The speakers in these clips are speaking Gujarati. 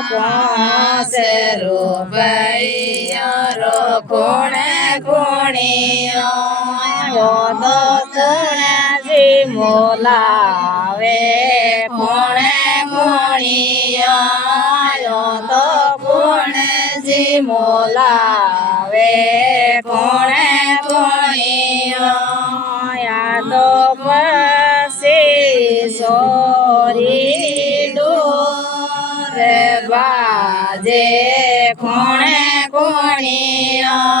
પોસે રૂપૈયો કોણે કોણિયો તો કોણાજી મોલાવે કોણે કોણિયો તો કોણેજી મોલાવે કોણે કોણિયો યા તો પછી સોરી ડોરે બાજે કોણે કોણિયા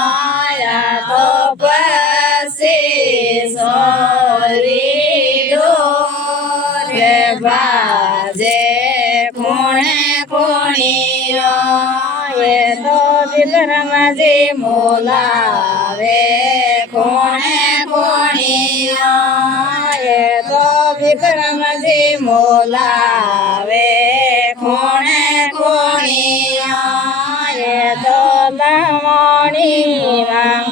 તો પછી સોરી ડોરે બાજે કોણે કોણિયા એ તો વિક્રમજી મોલાવે કોણે કોણિયા એ તો વિક્રમજી મોલાવે કોણે કોણિયા એ તો લમણીમાં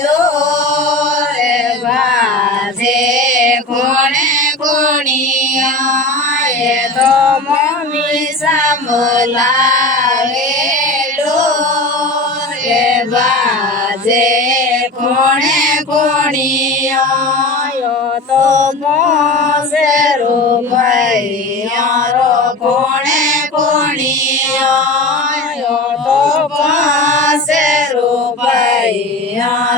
ડોરે બાજે કોણે કોણિયા એ તો મમ્મી સાંભળાવે ડોરે બાજે કોણે કોણિયો તો મોસે રૂપૈયો કોણે કોણિયો તો મોસે રૂપૈયો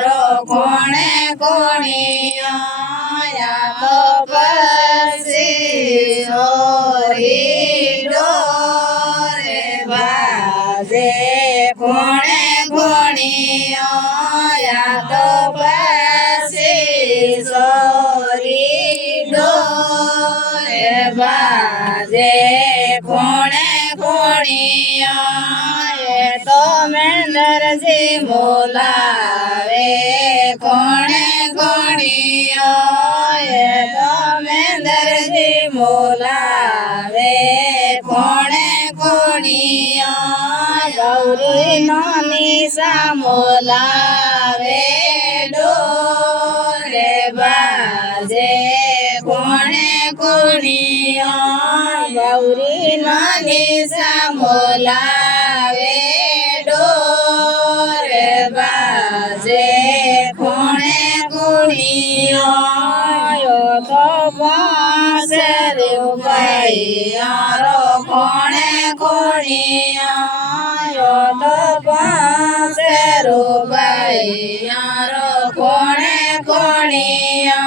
કોણે કોણિયો તો પછી સોરી ડોરે બાજે કોણે કોણિયો તો પછી સોરી ડોરે બાજે કોણે કોણિયો તો મેંદરજી મોલાવે કોણે કોણિયો તો મેંદરજી મોલાવે કોણે કોણિયો ગૌરી નાની સામોલાવે ડોરે બાજે કોણે કોણિયો ગૌરી નાની સામોલાવે ડોરે બાજે કોણે કોણિયો તો પાસે રૂપૈયો કોણે કોણિયો તો પાસે રૂપૈયો કોણે કોણિયો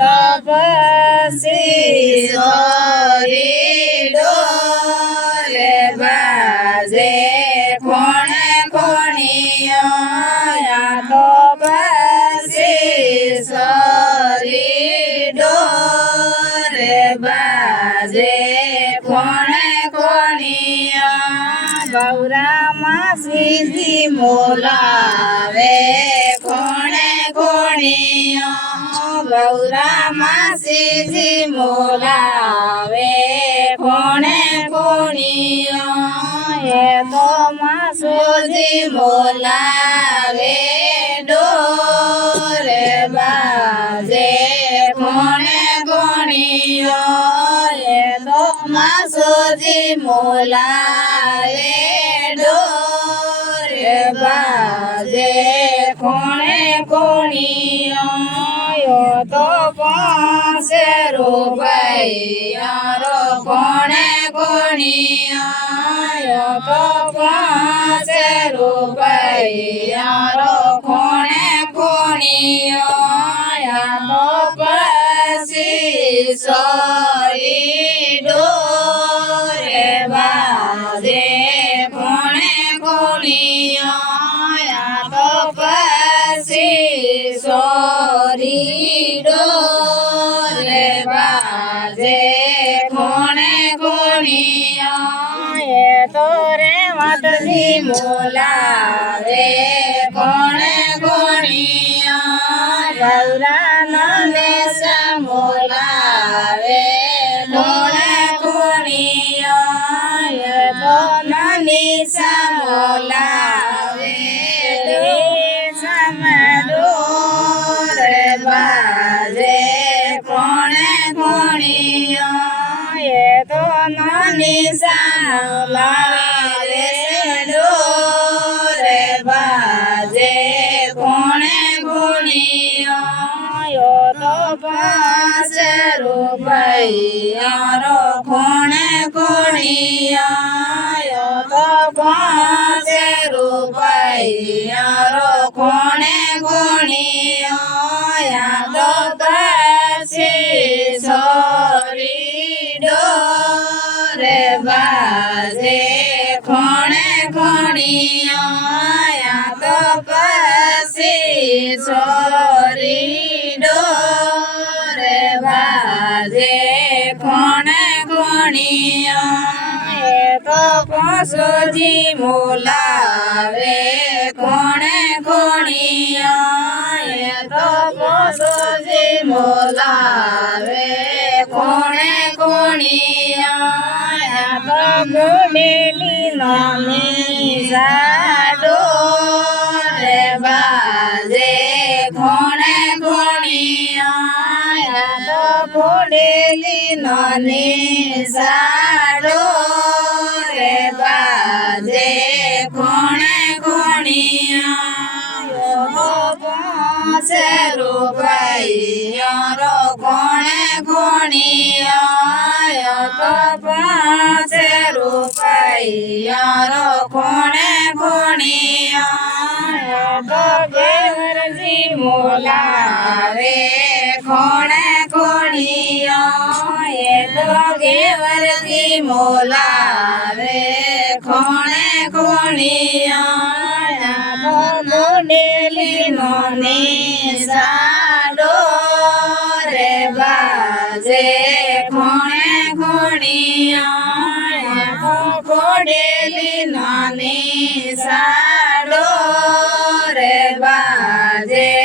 તો પછી સોરી ડોરે બાજે કોણે કોણિયો તો પછી સોરી ડોરે બાજે કોણે કોણિયો ગૌરા માસીજી મોલાવે કોણે કોણિયો ગૌરા માસીજી મોલાવે કોણે કોણિયો એ તો માસુજી મોલાવે ડોરે બાજે કોણે કોણિયો એ તો માસુજી મોલાવે ડોરે બાજે કોણે કોણિયો તો પાસે રૂપૈયો કોણે કોણિયો તો પાસે રૂપૈયો કોણે કોણિયો તો પછી સોરી ડોરે બાજે કોણે કોણિયો તો પછી સોરી ડોરે બાજે કોણે કોણિયો એ તો રે માતજી મોલાવે કોણે કોણિયો ગૌરા નને મોલાવે કોણે કોણિયો એ તો નની મોલાવે સમડોરે બાજે કોણે કોણિયો એ તો નિશાન લાવે રે બાજે કોણે ગુણિયો તો 5 રૂપિયારો કોણે ગુણિયો તો 5 રૂપિયારો કોણે ગુણિયો યાદ પછી સોરી ડોરે બાજે કોણે ગુણિયો યાદ પછી સોરી ડોરે બાજે કોણે ગુણિયો તો પશુજી મોલાવે કોણે ગુણિયો તો પશુજી મોલાવે કોણે ગુણિયો તો ગુડેલી નાની સાડો રે બાજે કોણે ગુણિયો તો ગુડેલી નાની સાડો રે બાજે કોણે ગુણિયો 5 રૂપિયારો કોણે ગુણિયો તો 5 રૂપિયારો કોણે ગુણિયો તો ઘેરજી મોલાવે કોણે ગુણિયો એ તો ઘેરજી મોલાવે કોણે ગુણિયો મોડેલી નોની સાડો રે બાજે કોણે ગુણિયો મોડેલી નોની સાડો રે બાજે